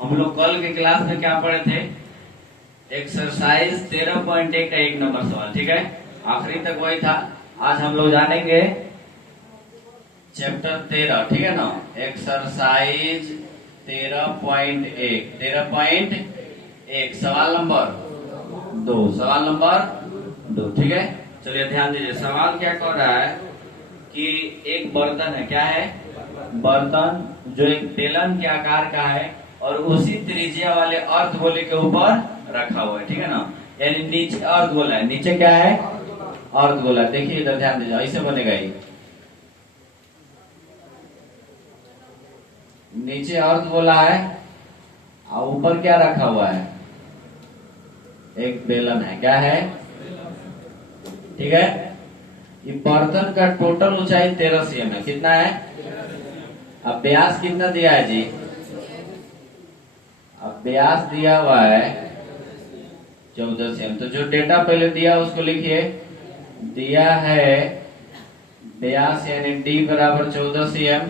हम लोग कल के क्लास में क्या पढ़े थे? एक्सरसाइज 13.1 का 1 नंबर सवाल, ठीक है, आखिरी तक वही था। आज हम लोग जानेंगे चैप्टर 13, ठीक है ना, एक्सरसाइज 13.1 सवाल नंबर 2, ठीक है। चलिए ध्यान दीजिए, सवाल क्या कर रहा है कि एक बर्तन है, क्या है? बर्तन जो एक बेलन के आकार का है और उसी त्रिज्या वाले अर्धगोले के ऊपर रखा हुआ है, ठीक है ना, यानी नीचे अर्धगोला है, नीचे क्या है? अर्धगोला। देखिए इधर ध्यान दीजिए, ऐसे बनेगा ये, नीचे अर्धगोला है और ऊपर क्या रखा हुआ है? एक बेलन है, क्या है? ठीक है। ये बर्तन का टोटल ऊंचाई 13 cm है, कितना है? अब व्यास कितना दिया है जी? अब व्यास दिया हुआ है 14 cm। तो जो डेटा पहले दिया उसको लिखिए। दिया है व्यास यानी d बराबर 14 cm,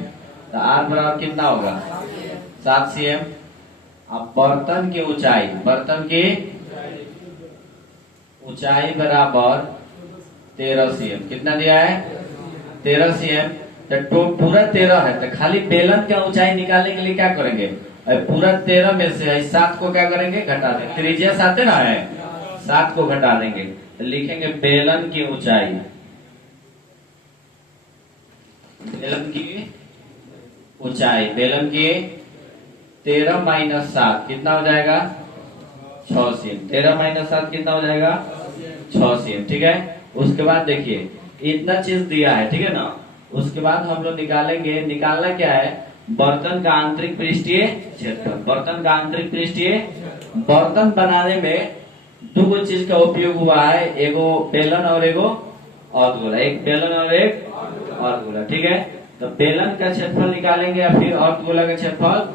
तो r बराबर कितना होगा? 7 cm। अब बर्तन की ऊंचाई, बर्तन की ऊंचाई बराबर 13 cm। कितना दिया है? 13 cm। तो पूरा 13 है, तो खाली बेलन का ऊंचाई निकालने के लिए क्या करेंगे? पूरा 13 में से 7 को क्या करेंगे? घटा देंगे। त्रिज्या 7 है ना, है 7 को घटा देंगे, तो लिखेंगे बेलन की ऊंचाई, बेलन की ऊंचाई, बेलन की 13 - 7 कितना हो जाएगा? 6 cm। 13 - 7 कितना हो जाएगा? 6 cm, ठीक है। उसके बाद देखिए इतना चीज दिया है, ठीक है ना। उसके बाद हम लोग निकालेंगे, निकालना क्या है? बर्तन का आंतरिक पृष्ठीय क्षेत्रफल। बर्तन का आंतरिक पृष्ठीय, बर्तन बनाने में दो चीज का उपयोग हुआ है, एगो बेलन और एगो अर्धगोला, एक बेलन और एक अर्धगोला, ठीक है। तो बेलन का क्षेत्रफल निकालेंगे या फिर अर्धगोला का क्षेत्रफल,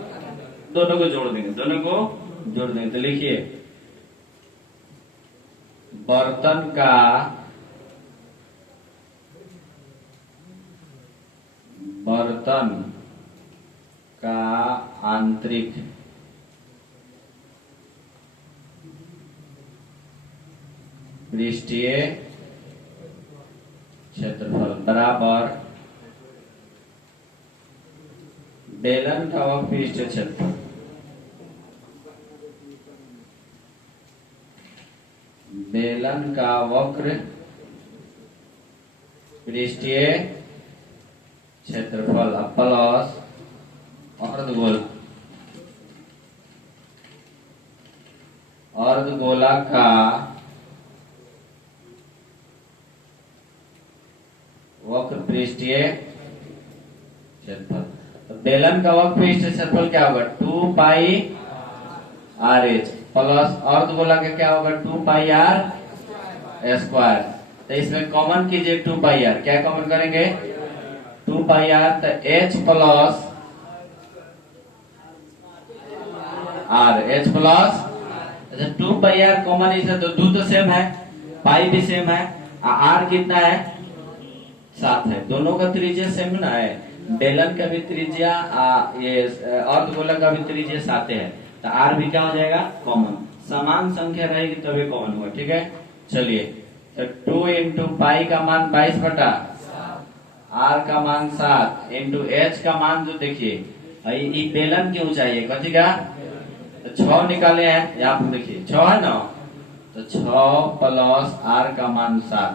दोनों को जोड़ देंगे, दोनों को जोड़ देंगे। तो लिखिए बर्तन का आंतरिक पृष्ठीय क्षेत्रफल बराबर बेलन का वक्र पृष्ठीय क्षेत्रफल, बेलन का वक्र पृष्ठीय क्षेत्रफल प्लस अर्धगोला का वक्र पृष्ठीय क्षेत्रफल। तो बेलन का वक्र पृष्ठीय क्षेत्रफल क्या होगा? 2 पाई RH प्लस अर्धगोला का क्या होगा? 2 पाई R स्क्वायर। तो इसमें कॉमन कीजिए 2 पाई R, क्या कॉमन करेंगे? 2 पाई R, तो H plus R, H plus, अच्छा 2 पाई R कॉमन इसे, तो 2 तो सेम है, पाई भी सेम है, R कितना है? 7 है। दोनों का त्रिज्या सेम ना है, बेलन का भी त्रिज्या ये अर्धगोला का भी त्रिज्या 7 है, तो R भी क्या हो जाएगा? कॉमन। समान संख्या रहेगी तभी कॉमन होगा, ठीक है। चलिए, तो 2 इंटू पाई का मान 22 बटा R का मान 7 इंटू H का मान, जो देखिए बेलन की ऊंचाई है, कथी का? तो 6 निकाले हैं, यहाँ पर देखिए 6 है ना, तो 6 प्लस R का मान 7,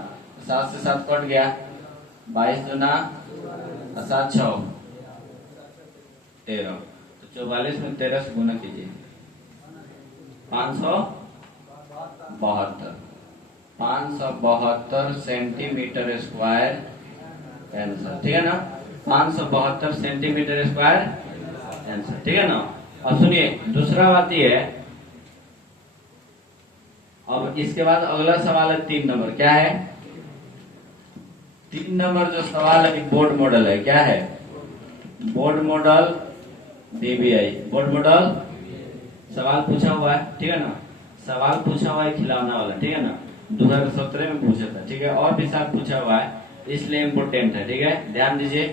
7 से 7 कट गया, 22 दूना 7 6 13, तो 44 में 13 से गुना कीजिए, 572 सेंटीमीटर स्क्वायर आंसर, ठीक है ना। 572 सेंटीमीटर स्क्वायर आंसर, ठीक है ना। अब सुनिए दूसरा बात ये है, अब इसके बाद अगला सवाल है 3 नंबर, क्या है? 3 नंबर जो सवाल है बोर्ड मॉडल है, क्या है? Board model BBI, board model सवाल पूछा हुआ है, ठीक है ना। सवाल पूछा हुआ है खिलौना वाला, ठीक है ना, 2017 में पूछा था, ठीक है। और भी सवाल पूछा हुआ है, इसलिए इम्पोर्टेंट है, ठीक है। ध्यान दीजिए,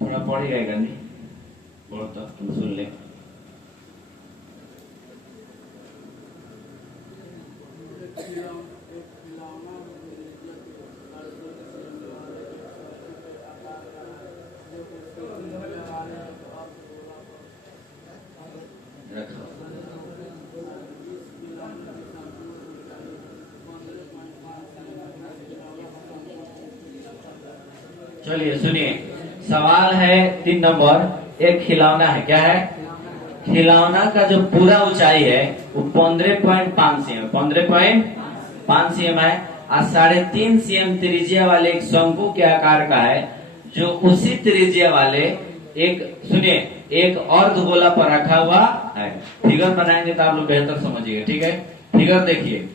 थोड़ा पढ़िएगा नहीं बहुत, तुम सुन ले। चलिए सुनिए, सवाल है 3 नंबर। एक खिलौना है, क्या है? खिलौना का जो पूरा ऊंचाई है वो 15.5 cm, 15.5 cm है और 3.5 cm त्रिज्या वाले एक शंकु के आकार का है, जो उसी त्रिज्या वाले एक, सुनिए, एक अर्धगोला पर रखा हुआ है। फिगर बनाएंगे तो आप लोग बेहतर समझिएगा, ठीक है? फिगर देखिए,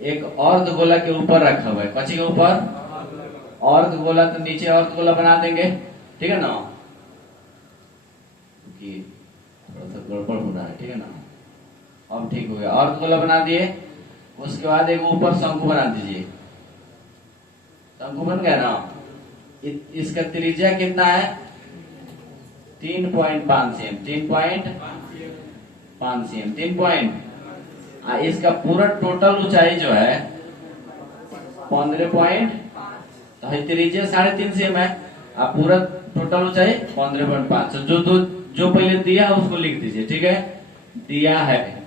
एक अर्धगोला के ऊपर रखा हुआ है। कच्ची के ऊपर अर्धगोला, तो नीचे अर्धगोला बना देंगे, ठीक है ना? थोड़ा सा गड़बड़ हो रहा है, ठीक है ना? अब ठीक हो गया, अर्धगोला बना दिए। उसके बाद एक ऊपर शंकु बना दीजिए। शंकु बन गया ना? इसका त्रिज्या कितना है? 3.5 cm, 3.5 cm, 3 पॉइंट। इसका पूरा टोटल ऊंचाई जो है 15 तो त्रिज्या 3.5 cm है, आप पूरा टोटल ऊंचाई 15.5। जो पहले दिया है उसको लिख दीजिए, ठीक है? दिया है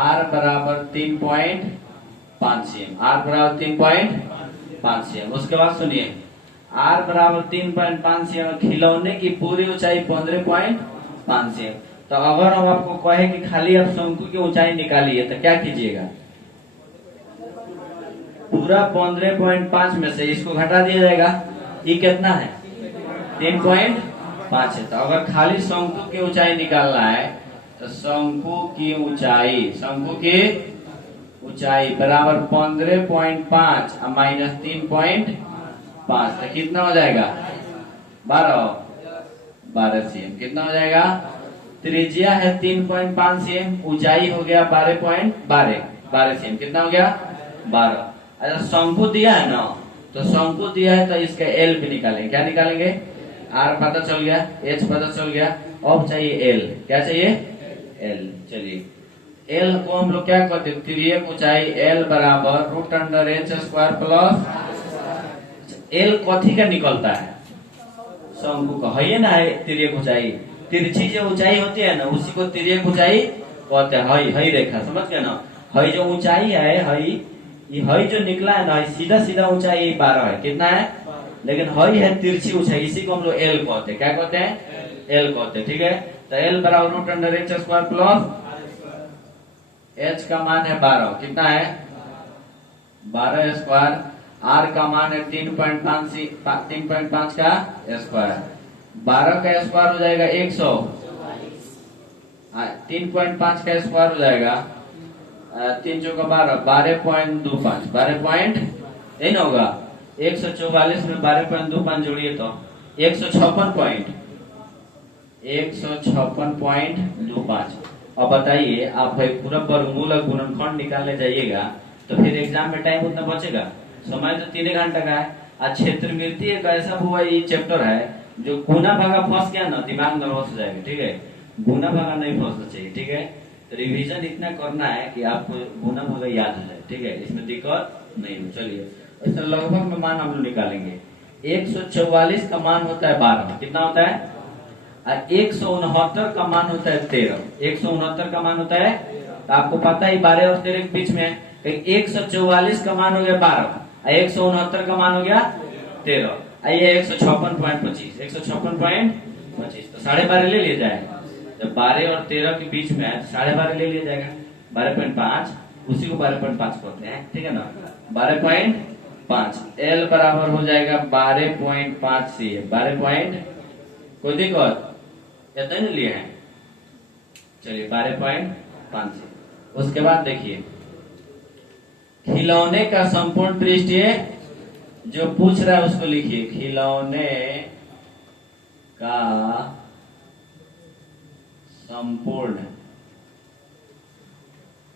r बराबर 3.5 cm, r बराबर 3.5 cm। उसके बाद सुनिए, r बराबर 3.5 cm, खिलौने की पूरी ऊंचाई 15.5 cm। तो अगर हम आपको कहे कि खाली आप शंकु की ऊंचाई निकालिए तो क्या कीजिएगा? पूरा 15.5 में से इसको घटा दिया जाएगा। ये कितना है? 3.5 है। तो अगर खाली शंकु की ऊंचाई निकालना है तो शंकु की ऊंचाई बराबर 15.5 माइनस 3.5, तो कितना हो जाएगा? 12 cm। कितना हो जाएगा? त्रिज्या है 3.5 cm, ऊंचाई हो गया 12 cm। कितना हो गया? 12। अच्छा, शंकु दिया है ना, तो शंकु दिया है तो इसका एल भी निकालेंगे। क्या निकालेंगे? आर पता चल गया, एच पता चल गया, अब चाहिए एल। क्या चाहिए? एल। चलिए, एल को हम लोग क्या कहते हैं? तिर्यक ऊंचाई एल बराबर √h² प्लस एल कथी का निकलता है? शंकु का है ना, तिर्यक ऊंचाई। तिरछी जो ऊंचाई होती है ना, उसी को तिर्यक ऊंचाई कहते हैं। हई रेखा, समझ गए ना? हई जो ऊंचाई है, हई जो निकला है ना, सीधा ऊंचाई 12 है। कितना है? लेकिन हई है तिरछी ऊंचाई, इसी को हम लोग एल कहते हैं। क्या कहते हैं? एल कहते हैं, ठीक है? तो एल बराबर √h² प्लस h का मान है 12। कितना है? 12²। r का मान है 3.5 का स्क्वायर। 12 का स्क्वायर हो जाएगा 100। 3.5 का स्क्वायर हो जाएगा 3 चौका 12, 12.25। 12 नहीं ना होगा? 144 में 12.25 जोड़िए तो 156.25। अब बताइए, आप पूरा वर्गमूल और गुणनखंड निकालने जाइएगा तो फिर एग्जाम में टाइम उतना बचेगा? समय तो 3 घंटा का है। आज क्षेत्रमिति एक ऐसा हुआ ये चैप्टर है जो गुना भागा फंस गया ना, दिमाग नर्वस हो जाएगा, ठीक है? गुना भागा नहीं फंसना चाहिए, ठीक है? तो रिवीजन इतना करना है कि आपको गुना भागा याद हो जाए, ठीक है? इसमें दिक्कत नहीं हो। चलिए, ऐसा लगभग में मान हम लोग निकालेंगे। 144 का मान होता है 12। कितना होता है? और 169 का मान होता है 13। 169 का मान होता है, तो आपको पता ही 12 और 13 के बीच में है। 144 का मान हो गया 12, 169 का मान हो गया 13। आइए 156.25, 156.25 तो 12.5 ले लिया जाएगा। जब 12 और 13 के बीच में है तो 12.5 ले लिया जाएगा। 12.5 उसी को 12.5 कहते हैं, ठीक है ना? 12.5 एल बराबर हो जाएगा 12.5 सी। 12 कोई दिक्कत? इतना ही लिए हैं। चलिए 12.5 सी। उसके बाद देखिए, खिलौने का संपूर्ण पृष्ठीय जो पूछ रहा है उसको लिखिए। खिलौने का संपूर्ण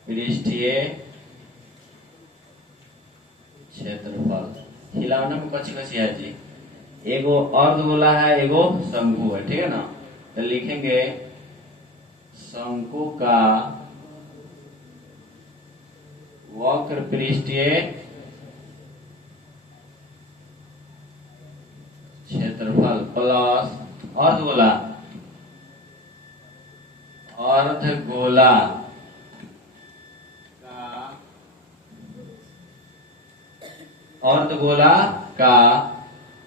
पृष्ठीय क्षेत्रफल। खिलौने में कच्ची है जी? एगो अर्धगोला है, एगो शंकु है, ठीक है ना? तो लिखेंगे शंकु का वक्र पृष्ठीय क्षेत्रफल प्लस अर्धगोला का अर्धगोला का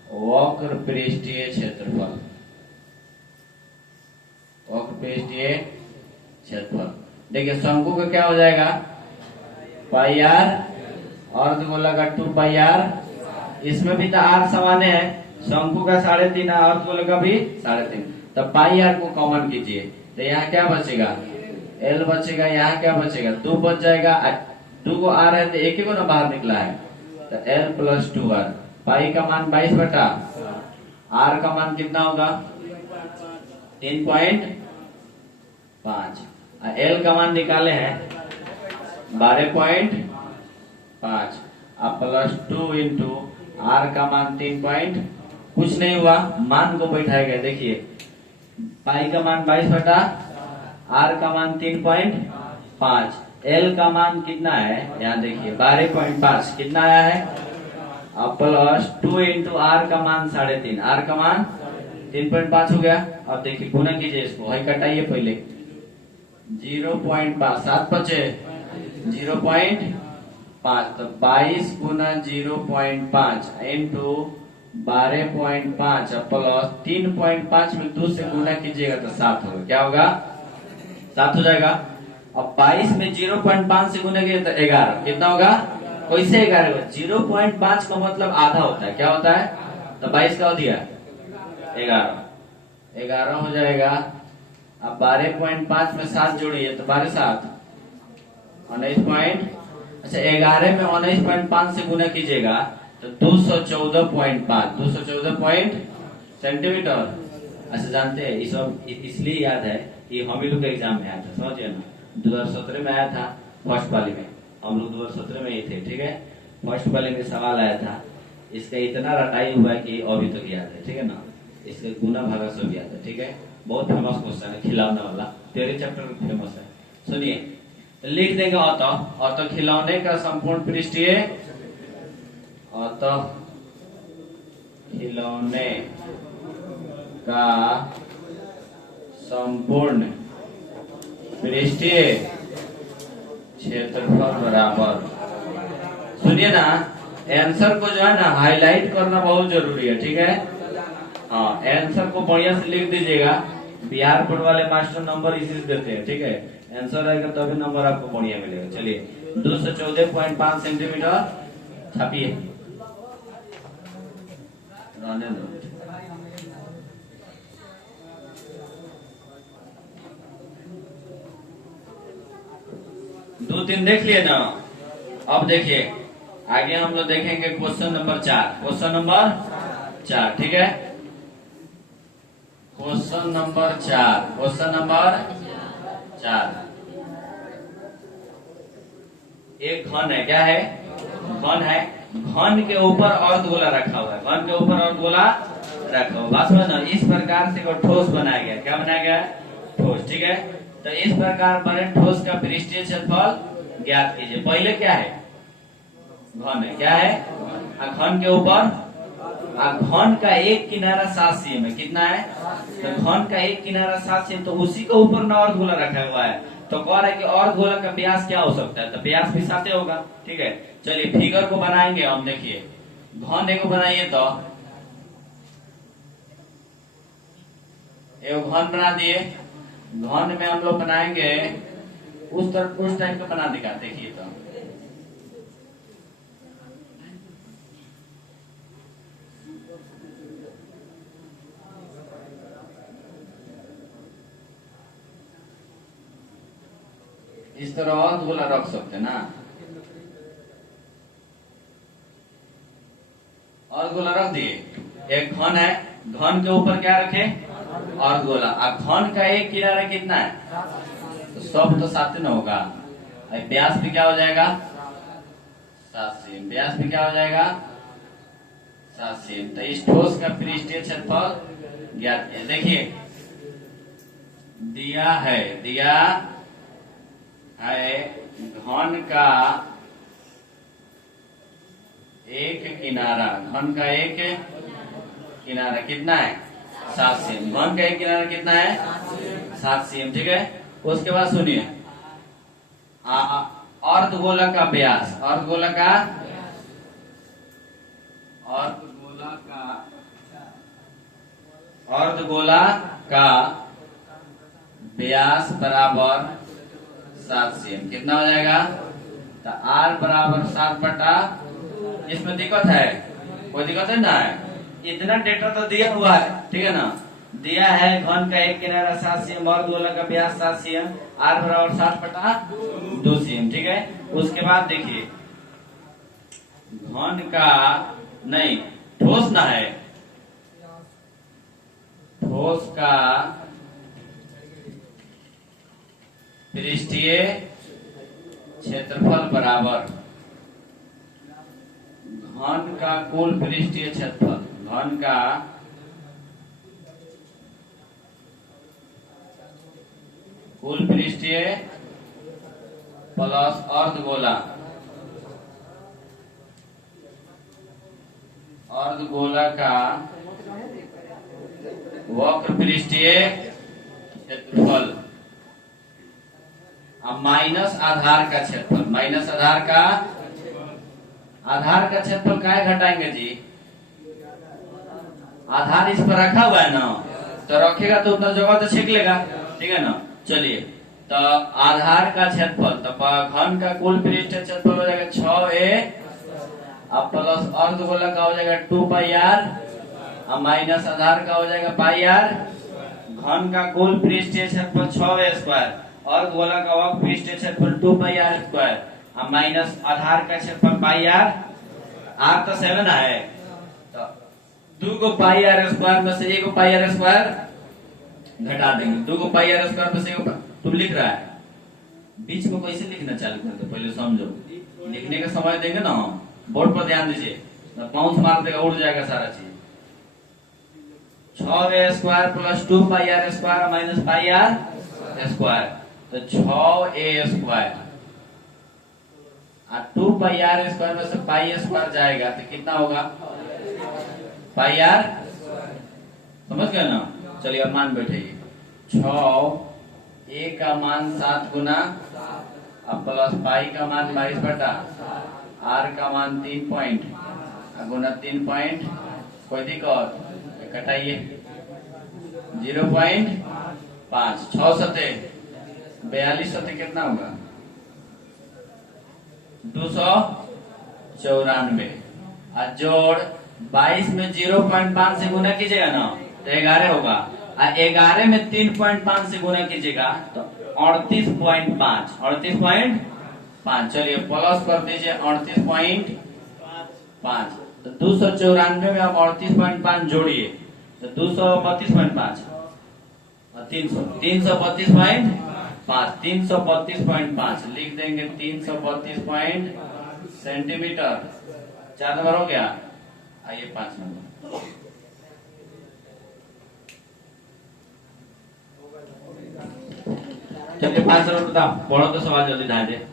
वक्र पृष्ठीय क्षेत्रफल, वक्र पृष्ठीय क्षेत्रफल। देखिए शंकु का क्या हो जाएगा, पाई आर, अर्धगोला का 2 पाई आर, इसमें भी तो आर समान है, शंकु का 3.5 अर्धगोला का भी 3.5, तब पाई आर को कॉमन कीजिए तो यहाँ क्या बचेगा, एल बचेगा, यहाँ क्या बचेगा, 2 बच जाएगा, 2 को आर है तो एक ही को ना बाहर निकला है, तो एल प्लस 2 आर। पाई का मान 22 बटा आर का मान कितना होगा 3.5, एल का मान निकाले हैं 12.5, अब प्लस 2 इंटू आर का मान 3. कुछ नहीं हुआ, मान को बैठाएगा। देखिए पाई का मान 22 बटा आर का मान 3.5, एल का मान कितना है, यहाँ देखिए 12.5 कितना आया है, अब प्लस 2 इंटू आर का मान 3.5, आर का मान 3.5 हो गया। अब देखिए गुना कीजिए इसको, है कटाइए पहले, 0.5 7 बचे 0.5, तो 22 गुना 0.5 इंटू 12.5 प्लस 3.5 में 2 से गुना कीजिएगा तो 7 होगा, क्या होगा 7 हो जाएगा। अब 22 में 0.5 से गुना कीजिए तो 11, कितना होगा, कैसे 11 होगा, 0.5 का मतलब आधा होता है, क्या होता है, तो 22 का हो दिया 11 हो जाएगा। अब 12.5 में 7 जोड़िए तो 12 7 19. अच्छा 11 में 19.5 से गुना कीजिएगा तो 214.5 सेंटीमीटर। अच्छा जानते हैं ये सब इसलिए याद है, ये हम ही लोग के एग्जाम में आया था, समझिए ना, 2017 में आया था, फर्स्ट वाले में, हम लोग 2017 में ही थे, ठीक है, फर्स्ट वाले में सवाल आया था, इसका इतना रटाई हुआ है कि अभी तक याद है, ठीक है ना, इसका गुना भागा सब याद है, ठीक है, बहुत फेमस क्वेश्चन है, खिलौना वाला 13 चैप्टर में फेमस है। सुनिए लिख देंगे अतः खिलौने का संपूर्ण पृष्ठीय, अतः खिलौने का संपूर्ण पृष्ठीय क्षेत्रफल बराबर, सुनिए ना, आंसर को जो है ना हाईलाइट करना बहुत जरूरी है, ठीक है, हाँ आंसर को बढ़िया से लिख दीजिएगा, बिहार बोर्ड वाले मास्टर नंबर इसी से देते हैं, ठीक है, आंसर रहेगा तभी नंबर आपको बढ़िया मिलेगा। चलिए 214.5 सेंटीमीटर छापिए, रहने दो। दो तीन देख लिए ना, अब देखिए आगे हम लोग देखेंगे क्वेश्चन नंबर 4, क्वेश्चन नंबर 4, ठीक है, क्वेश्चन नंबर 4 एक घन है, क्या है, घन है, घन के ऊपर अर्धगोला रखा हुआ है, घन के ऊपर अर्धगोला रखा हुआ, बस ना, इस प्रकार से ठोस बनाया गया, क्या बनाया गया, ठोस, ठीक है, तो इस प्रकार बने ठोस का पृष्ठीय क्षेत्रफल ज्ञात कीजिए। पहले क्या है, घन है, क्या है, घन के ऊपर, घन का एक किनारा 7 cm है, कितना है, तो घन का एक किनारा 7 cm, तो उसी के ऊपर न अर्धगोला रखा हुआ है, तो कह रहा है कि अर्धगोला का व्यास क्या हो सकता है, तो व्यास भी 7 होगा, ठीक है। चलिए फिगर को बनाएंगे हम, देखिए घन एक बनाइए, तो एक घन बना दिए, घन में हम लोग बनाएंगे उस टाइप का बना देगा, देखिए तो इस तरह अर्धगोला रख सकते ना, अर्धगोला रख दिए, एक घन है, घन के ऊपर क्या रखे, अर्धगोला, घन का एक किनारा कितना है, तो सब तो 7 न होगा, व्यास भी क्या हो जाएगा 7 cm, व्यास भी क्या हो जाएगा 7 cm, तो इस ठोस का पृष्ठीय क्षेत्रफल ज्ञात है। देखिए दिया है घन का एक किनारा, घन का एक किनारा कितना है 7 cm, घन का एक किनारा कितना है 7 cm, ठीक है। उसके बाद सुनिए अर्धगोला का व्यास, अर्धगोला का अर्धगोला का व्यास बराबर 7 cm। कितना हो जाएगा? तो R बराबर 7 बटा, इसमें दिक्कत है? कोई दिक्कत है ना? इतना डेटा तो दिया हुआ है, ठीक है ना? दिया है घन का एक किनारा 7 cm, अर्धगोला का व्यास 7 cm, R बराबर 7 बटा 2 cm, ठीक है। उसके बाद देखिए घन का, नहीं ठोस ना है, ठोस का पृष्ठीय क्षेत्रफल बराबर घन का कुल पृष्ठीय क्षेत्रफल, घन का कुल पृष्ठीय प्लस अर्धगोला, अर्धगोला का वक्र पृष्ठीय क्षेत्रफल माइनस आधार का क्षेत्रफल, माइनस आधार का, आधार का क्षेत्रफल काहे घटाएंगे जी? आधार इस पर रखा हुआ है ना, तो रखेगा तो उतना जगह तो छेक लेगा, ठीक है ना। चलिए तो आधार का क्षेत्रफल, तो घन का कुल पृष्ठीय क्षेत्रफल हो जाएगा 6a, अब प्लस अर्धगोला का हो जाएगा 2πr, अब माइनस आधार का हो जाएगा πr। घन का कुल पृष्ठीय क्षेत्रफल 6a स्क्वायर, अर्धगोला का वक्र पृष्ठीय क्षेत्रफल 2πr स्क्वायर, अब माइनस आधार का क्षेत्रफल πr। r तो 7 है, तो 2 को πr स्क्वायर में से 1 को πr स्क्वायर घटा देंगे, 2 को πr स्क्वायर में से 1 तुम लिख रहा है, बीच में कैसे लिखना चालू करते पहले समझो, लिखने का समय देंगे ना, बोर्ड पर ध्यान दीजिए, पाउंस मार देगा उड़ जाएगा सारा चीज। 6a square plus 2πr square minus πr square, तो 6a स्क्वायर और 2πr स्क्वायर में से पाई स्क्वायर जाएगा तो कितना होगा? πr, समझ गए ना। चलिए अब मान बैठिए, 6a का मान 7 गुना, अब प्लस पाई का मान 22 बटा, r का मान 3 पॉइंट गुना 3 पॉइंट, कोई दिक्कत? कटाइए 0.5, 6 सते 42 सते कितना होगा? 294, और जोड़ 22 में 0.5 से गुना कीजिएगा ना तो 11 होगा, और 11 में 3.5 से गुना कीजिएगा तो 38.5, 38.5। चलिए प्लस कर दीजिए 38.5, तो 294 में अब 38.5 जोड़िए तो 232.5 और 332.5 लिख देंगे, 332 सेंटीमीटर। 4 नंबर हो गया, आइए 5 नंबर। चलिए 5 नंबर बताओ, पढ़ो तो सवाल जल्दी ध्यान दे।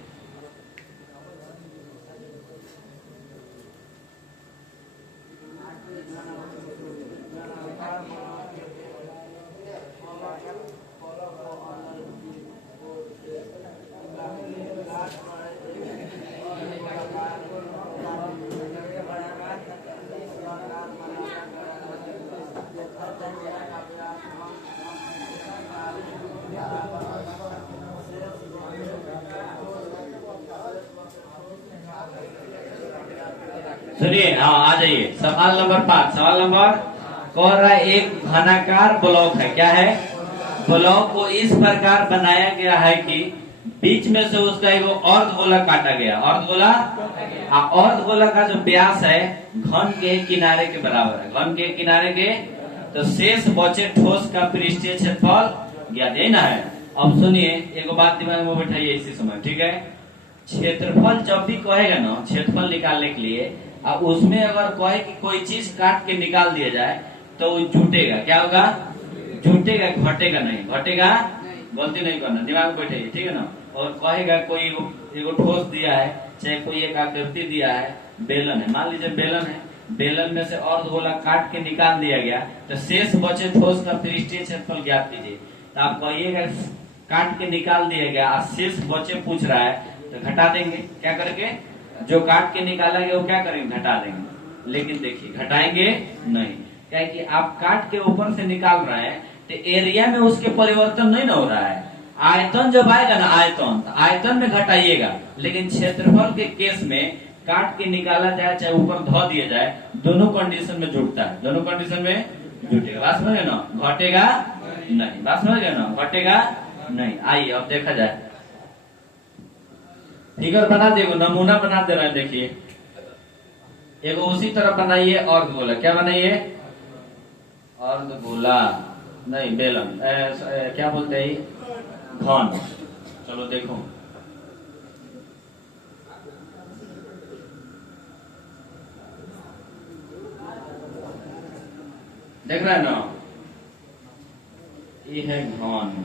सुनिए, हाँ आ जाइए सवाल नंबर 5। सवाल नंबर कह रहा है एक घनाकार ब्लॉक है, क्या है? ब्लॉक को इस प्रकार बनाया गया है कि बीच में से उसका एक अर्धगोला काटा गया, अर्धगोला, अर्धगोला का जो व्यास है घन के किनारे के बराबर है, घन के किनारे के, तो शेष बचे ठोस का पृष्ठीय क्षेत्रफल ज्ञात है ना है। अब सुनिए एक बात दिमाग में बैठाइए इसी समय, ठीक है? क्षेत्रफल जब भी कहेगा ना क्षेत्रफल निकालने के लिए, अब उसमें अगर कहे कि कोई चीज काट के निकाल दिया जाए तो वो जुटेगा, क्या होगा? जुटेगा, घटेगा नहीं, घटेगा, गलती नहीं करना, दिमाग में बैठे, ठीक है ना। और कहेगा कोई एगो ठोस दिया है, चाहे कोई एक आकृति दिया है, बेलन है, मान लीजिए बेलन है, बेलन में से अर्धगोला काट के निकाल दिया गया तो शेष बचे ठोस का पृष्ठीय क्षेत्रफल ज्ञात कीजिए। तो आप कहिएगा काट के निकाल दिया गया और शेष बचे पूछ रहा है तो घटा देंगे, क्या करके? जो काट के निकाला गया वो क्या करेंगे? घटा देंगे। लेकिन देखिए घटाएंगे नहीं, क्या है कि आप काट के ऊपर से निकाल रहे हैं तो एरिया में उसके परिवर्तन नहीं ना हो रहा है। आयतन जब आएगा ना, आयतन तो आयतन में घटाइएगा, लेकिन क्षेत्रफल के केस में काट के निकाला जाए चाहे ऊपर धो दिया जाए, दोनों कंडीशन में जुटता है, दोनों कंडीशन में जुटेगा। बात समझ गए ना, घटेगा नहीं। बात समझ गए ना, घटेगा नहीं। आइए अब देखा जाए, फिगर बना देगा, नमूना बना दे रहे हैं। देखिए एगो उसी तरह बनाइए अर्धगोला। क्या बनाइए? अर्धगोला नहीं, बेलन, क्या बोलते हैं, घन। चलो देखो, देख रहे हैं ना, ये है घन।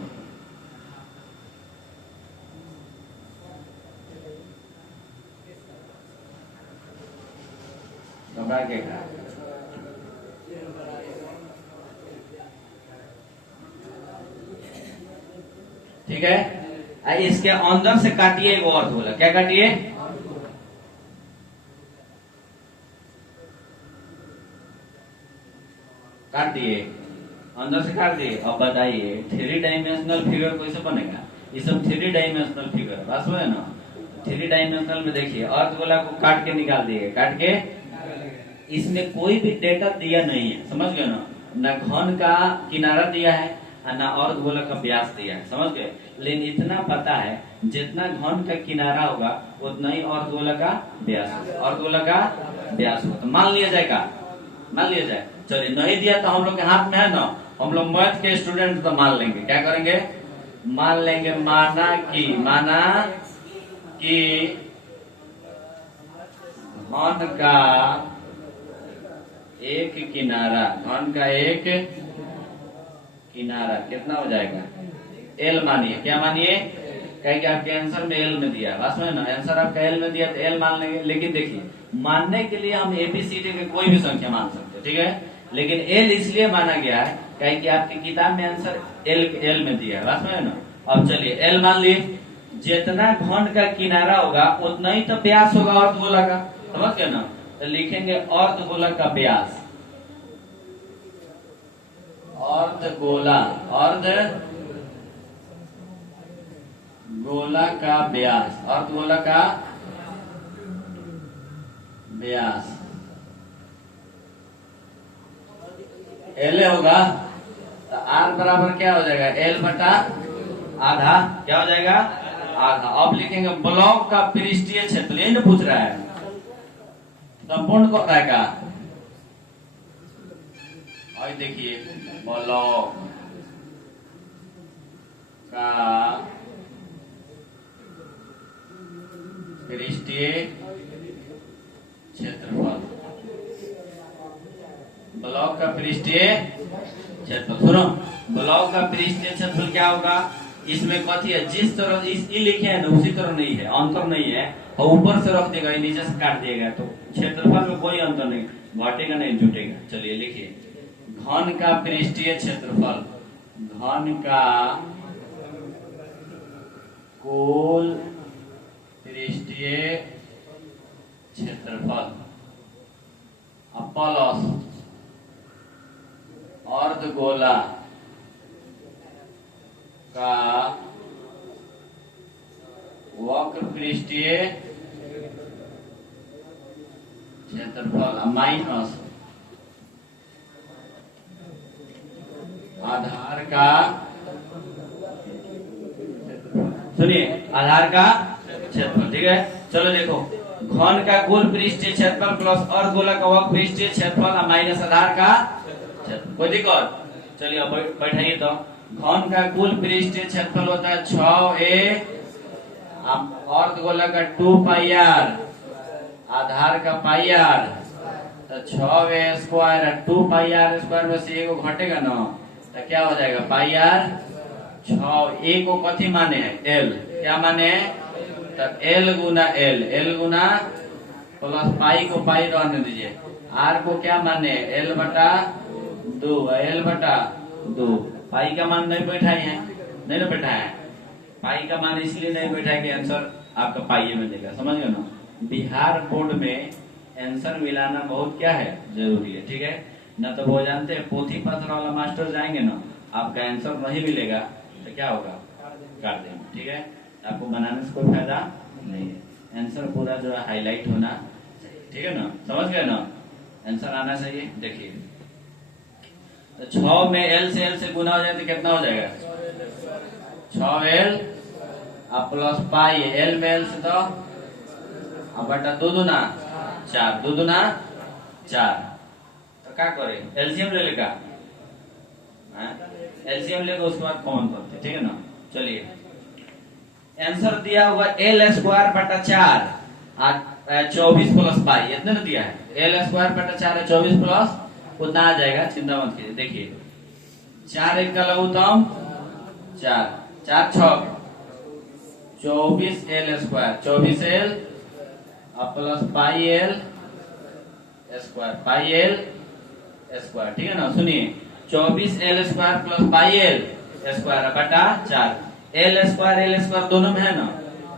घबरा के खा, ठीक है। इसके अंदर से काटिए एक और बोला, क्या काटिए? काट दिए, अंदर से काट दिए। अब बताइए 3 डायमेंशनल फिगर कैसे बनेगा? ये सब 3 डायमेंशनल फिगर, बस है ना। 3 डायमेंशनल में देखिए अर्धगोला को काट के निकाल दिए, काट के इसमें कोई भी डेटा दिया नहीं है, समझ गए ना। न घन का किनारा दिया है और न अर्धगोला का व्यास दिया है, समझ गए। लेकिन इतना पता है जितना घन का किनारा होगा उतना ही अर्धगोला का व्यास होगा, अर्धगोला का व्यास होगा। तो मान लिया जाएगा, मान लिया जाए। चलिए नहीं दिया तो हम लोग के हाथ में है ना, हम लोग मैथ के स्टूडेंट तो मान लेंगे। क्या करेंगे? मान लेंगे। माना कि घन का एक किनारा, घन का एक किनारा कितना हो जाएगा? एल मानिए। क्या मानिए? कहेंगे आपके आंसर में एल में दिया, बस में ना, आंसर आपका एल में दिया तो एल मान लेंगे। लेकिन देखिए मानने के लिए हम एबीसीडी के कोई भी संख्या मान सकते हैं, ठीक है। लेकिन एल इसलिए माना गया है कहें कि आपकी किताब में आंसर एल में दिया है, बस में ना। अब चलिए एल मान लिए, जितना घन का किनारा होगा उतना ही तो व्यास होगा अर्धगोला का, समझ गए ना। तो लिखेंगे अर्धगोला का व्यास, अर्धगोला, अर्धगोला का व्यास, अर्धगोला का व्यास एल होगा। तो आर बराबर क्या हो जाएगा? एल बटा आधा। क्या हो जाएगा? आधा। अब लिखेंगे ब्लॉक का पृष्ठीय क्षेत्र, यही ना पूछ रहा है, संपूर्ण को रहेगा। और देखिए ब्लॉक का पृष्ठीय क्षेत्रफल, ब्लॉक का पृष्ठीय क्षेत्रफल। सुनो, ब्लॉक का पृष्ठीय क्षेत्रफल क्या होगा? इसमें कथी है? जिस तरह इस लिखे है ना उसी तरह नहीं है, अंतर नहीं है। और ऊपर से रख देगा, नीचे से काट दिएगा तो क्षेत्रफल में कोई अंतर नहीं, घटेगा नहीं जुटेगा। चलिए लिखिए घन का पृष्ठीय क्षेत्रफल, घन का कुल पृष्ठीय क्षेत्रफल प्लस अर्धगोला का वक्र पृष्ठीय क्षेत्रफल माइनस आधार का, सुनिए आधार का क्षेत्रफल, ठीक है। चलो देखो घन का कुल पृष्ठीय क्षेत्रफल प्लस अर्धगोला का वक्र पृष्ठीय क्षेत्रफल माइनस आधार का क्षेत्रफल, कोई दिक्कत? चलिए अब बैठाइए। तो घन का कुल पृष्ठीय क्षेत्रफल होता है 6a, अर्धगोला का 2πr, आधार का πr, तो 6a स्क्वायर 2πr स्क्वायर में से एगो घटेगा ना, तो क्या हो जाएगा? πr 6 a को कथी माने है? l। क्या माने है? तो l गुना l गुना प्लस पाई को पाई रहने दीजिए, r को क्या माने? l बटा 2, l बटा 2। पाई का मान नहीं बैठाए हैं, नहीं ना बैठाए हैं। पाई का मान इसलिए नहीं बैठाए कि आंसर आपका पाई में देगा, समझ गए ना। बिहार बोर्ड में आंसर मिलाना बहुत क्या है, जरूरी है। ठीक है ना, तो वो जानते हैं पोथी पत्र वाला मास्टर जाएंगे ना, आपका आंसर नहीं मिलेगा तो क्या होगा, काट देंगे। ठीक है, आपको बनाने से कोई फायदा नहीं है। आंसर पूरा जो है हाईलाइट होना चाहिए। ठीक है ना, समझ गए ना, आंसर आना चाहिए। देखिए तो 6 में एल से गुना हो जाए तो कितना हो जाएगा, 6l अब प्लस पाई, एल में एल से तो अब बटा 2 दूना 4, 2 दूना 4। तो क्या करे, एलसीएम ले लेगा, एलसीएम लेगा उसके बाद कॉमन करते। ठीक है ना, चलिए आंसर दिया हुआ एल स्क्वायर बटा 4 24 प्लस पाई, इतना ना दिया है। एल स्क्वायर बटा 4 है, 24 प्लस उतना आ जाएगा, चिंता मत कीजिए। देखिए 4 एक का लघुत्तम 4, 4 6 24 L square, 24 L plus pi L square, pi L square. ठीक है ना, सुनिए 24 L square plus pi L square बटा 4। एल स्क्वायर दोनों में है ना,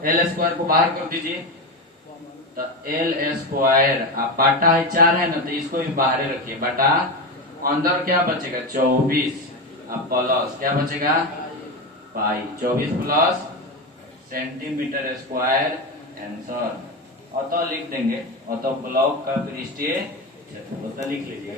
एल स्क्वायर को बाहर कर दीजिए तो एल स्क्वायर अब बटा है 4 है ना, तो इसको भी बाहर रखिए बटा, अंदर क्या बचेगा 24 अब प्लस क्या बचेगा पाई, 24 प्लस सेंटीमीटर स्क्वायर आंसर। अतः लिख देंगे, अतः ब्लॉक का पृष्ठीय क्षेत्रफल लिख लीजिए।